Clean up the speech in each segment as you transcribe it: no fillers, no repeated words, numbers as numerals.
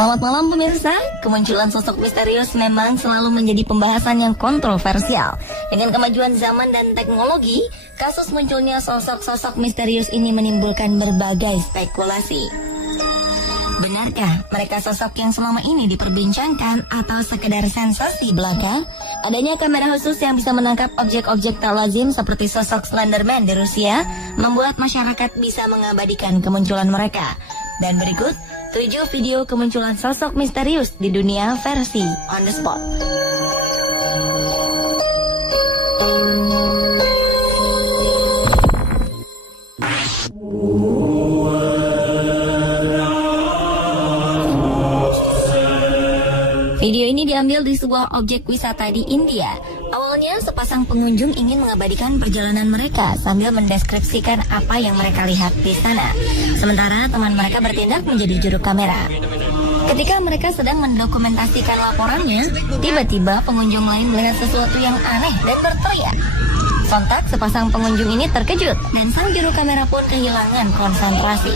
Selamat malam pemirsa, kemunculan sosok misterius memang selalu menjadi pembahasan yang kontroversial. Dengan kemajuan zaman dan teknologi, kasus munculnya sosok-sosok misterius ini menimbulkan berbagai spekulasi. Benarkah mereka sosok yang selama ini diperbincangkan atau sekedar sensasi belaka? Adanya kamera khusus yang bisa menangkap objek-objek tak lazim seperti sosok Slenderman di Rusia membuat masyarakat bisa mengabadikan kemunculan mereka. Dan berikut 7 video kemunculan sosok misterius di dunia versi on the spot. Video ini diambil di sebuah objek wisata di India. Awalnya sepasang pengunjung ingin mengabadikan perjalanan mereka sambil mendeskripsikan apa yang mereka lihat di sana. Sementara teman mereka bertindak menjadi juru kamera. Ketika mereka sedang mendokumentasikan laporannya, tiba-tiba pengunjung lain melihat sesuatu yang aneh dan berteriak. Sontak sepasang pengunjung ini terkejut dan sang juru kamera pun kehilangan konsentrasi.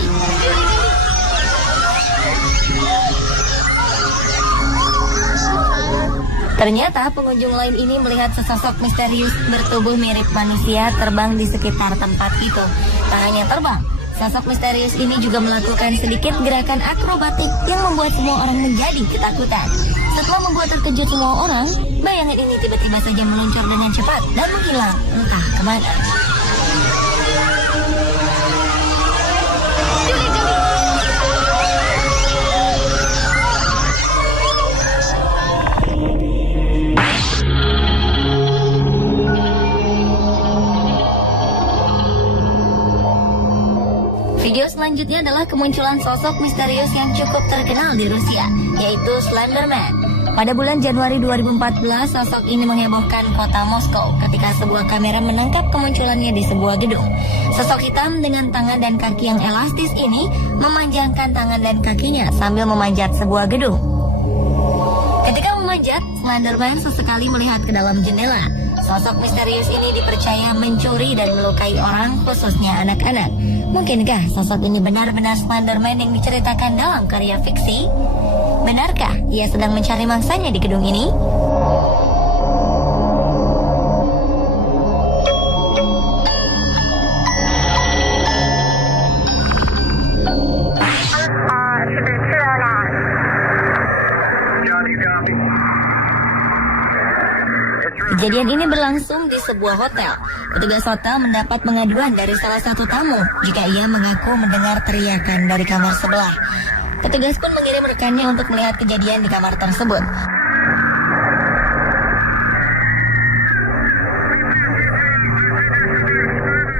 Ternyata pengunjung lain ini melihat sesosok misterius bertubuh mirip manusia terbang di sekitar tempat itu. Tak hanya terbang, sosok misterius ini juga melakukan sedikit gerakan akrobatik yang membuat semua orang menjadi ketakutan. Setelah membuat terkejut semua orang, bayangan ini tiba-tiba saja meluncur dengan cepat dan menghilang entah kemana. Video selanjutnya adalah kemunculan sosok misterius yang cukup terkenal di Rusia, yaitu Slenderman. Pada bulan Januari 2014, sosok ini menghebohkan kota Moskow ketika sebuah kamera menangkap kemunculannya di sebuah gedung. Sosok hitam dengan tangan dan kaki yang elastis ini memanjangkan tangan dan kakinya sambil memanjat sebuah gedung. Ketika memanjat, Slenderman sesekali melihat ke dalam jendela. Sosok misterius ini dipercaya mencuri dan melukai orang, khususnya anak-anak. Mungkinkah sosok ini benar-benar Slenderman yang diceritakan dalam karya fiksi? Benarkah ia sedang mencari mangsanya di gedung ini? Kejadian ini berlangsung di sebuah hotel. Petugas hotel mendapat pengaduan dari salah satu tamu jika ia mengaku mendengar teriakan dari kamar sebelah. Petugas pun mengirim rekannya untuk melihat kejadian di kamar tersebut.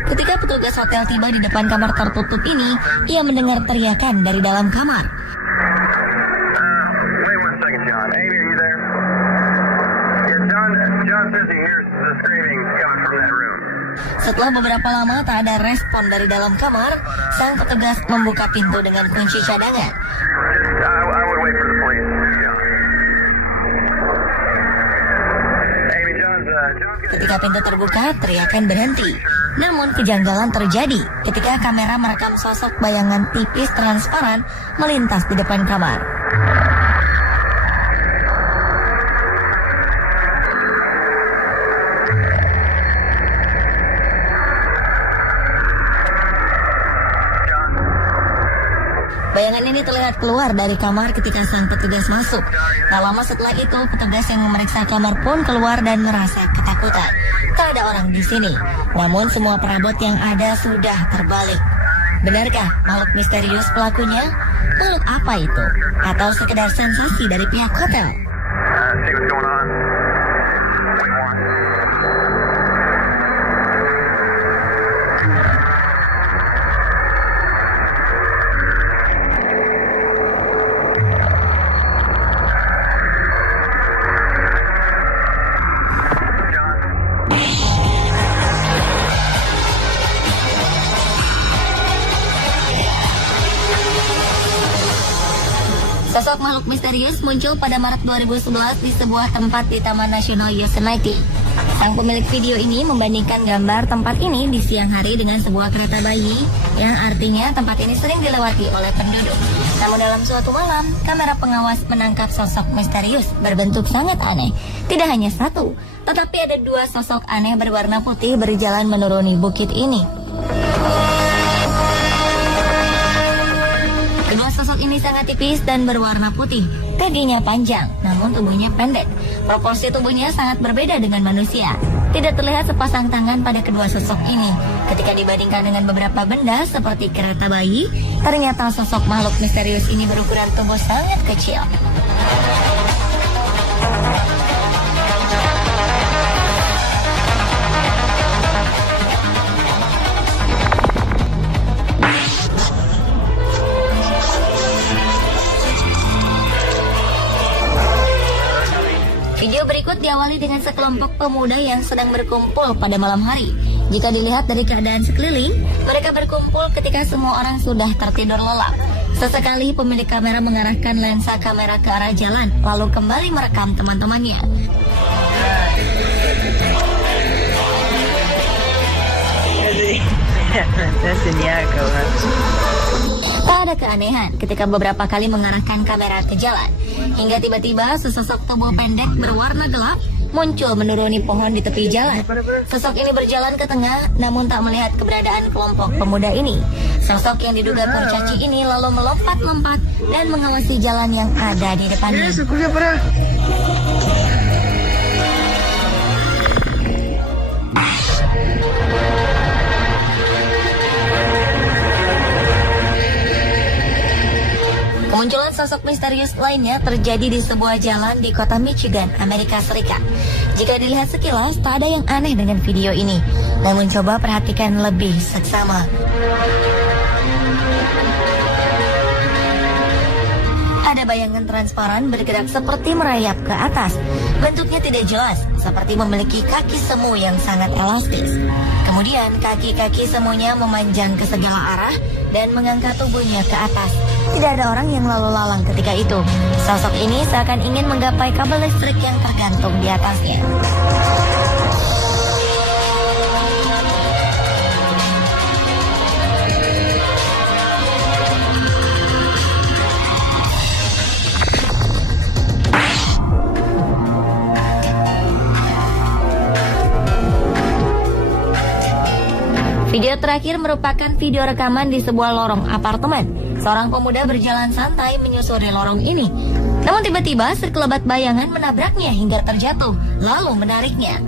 Ketika petugas hotel tiba di depan kamar tertutup ini, ia mendengar teriakan dari dalam kamar. Setelah beberapa lama tak ada respon dari dalam kamar, sang petugas membuka pintu dengan kunci cadangan. Ketika pintu terbuka, teriakan berhenti. Namun kejanggalan terjadi ketika kamera merekam sosok bayangan tipis transparan melintas di depan kamar. Bayangan ini terlihat keluar dari kamar ketika sang petugas masuk. Tak lama setelah itu, petugas yang memeriksa kamar pun keluar dan merasa ketakutan. Tak ada orang di sini, namun semua perabot yang ada sudah terbalik. Benarkah makhluk misterius pelakunya? Makhluk apa itu? Atau sekedar sensasi dari pihak hotel? Sosok makhluk misterius muncul pada Maret 2011 di sebuah tempat di Taman Nasional Yosemite. Sang pemilik video ini membandingkan gambar tempat ini di siang hari dengan sebuah kereta bayi, yang artinya tempat ini sering dilewati oleh penduduk. Namun dalam suatu malam, kamera pengawas menangkap sosok misterius berbentuk sangat aneh. Tidak hanya satu, tetapi ada dua sosok aneh berwarna putih berjalan menuruni bukit ini. Kedua sosok ini sangat tipis dan berwarna putih. Kakinya panjang, namun tubuhnya pendek. Proporsi tubuhnya sangat berbeda dengan manusia. Tidak terlihat sepasang tangan pada kedua sosok ini. Ketika dibandingkan dengan beberapa benda seperti kereta bayi, ternyata sosok makhluk misterius ini berukuran tubuh sangat kecil. Video berikut diawali dengan sekelompok pemuda yang sedang berkumpul pada malam hari. Jika dilihat dari keadaan sekeliling, mereka berkumpul ketika semua orang sudah tertidur lelap. Sesekali pemilik kamera mengarahkan lensa kamera ke arah jalan, lalu kembali merekam teman-temannya. Tak ada keanehan ketika beberapa kali mengarahkan kamera ke jalan, hingga tiba-tiba sesosok tubuh pendek berwarna gelap muncul menuruni pohon di tepi jalan. Sosok ini berjalan ke tengah, namun tak melihat keberadaan kelompok pemuda ini. Sosok yang diduga kurcaci ini lalu melompat-lompat dan mengawasi jalan yang ada di depannya. Kemunculan sosok misterius lainnya terjadi di sebuah jalan di kota Michigan, Amerika Serikat. Jika dilihat sekilas, tak ada yang aneh dengan video ini. Namun coba perhatikan lebih seksama. Ada bayangan transparan bergerak seperti merayap ke atas. Bentuknya tidak jelas, seperti memiliki kaki semu yang sangat elastis. Kemudian kaki-kaki semuanya memanjang ke segala arah dan mengangkat tubuhnya ke atas. Tidak ada orang yang lalu lalang ketika itu. Sosok ini seakan ingin menggapai kabel listrik yang tergantung di atasnya. Video terakhir merupakan video rekaman di sebuah lorong apartemen. Seorang pemuda berjalan santai menyusuri lorong ini. Namun tiba-tiba sekelebat bayangan menabraknya hingga terjatuh, lalu menariknya.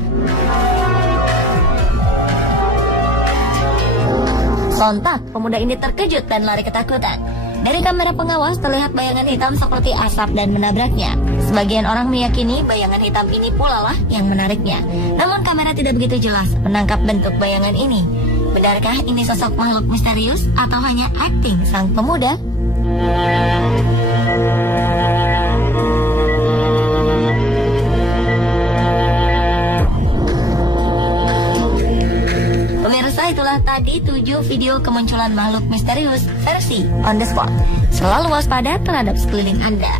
Sontak, pemuda ini terkejut dan lari ketakutan. Dari kamera pengawas terlihat bayangan hitam seperti asap dan menabraknya. Sebagian orang meyakini bayangan hitam ini pula lah yang menariknya. Namun kamera tidak begitu jelas menangkap bentuk bayangan ini. Benarkah ini sosok makhluk misterius atau hanya akting sang pemuda? Pemirsa, itulah tadi 7 video kemunculan makhluk misterius versi on the spot. Selalu waspada terhadap sekeliling Anda.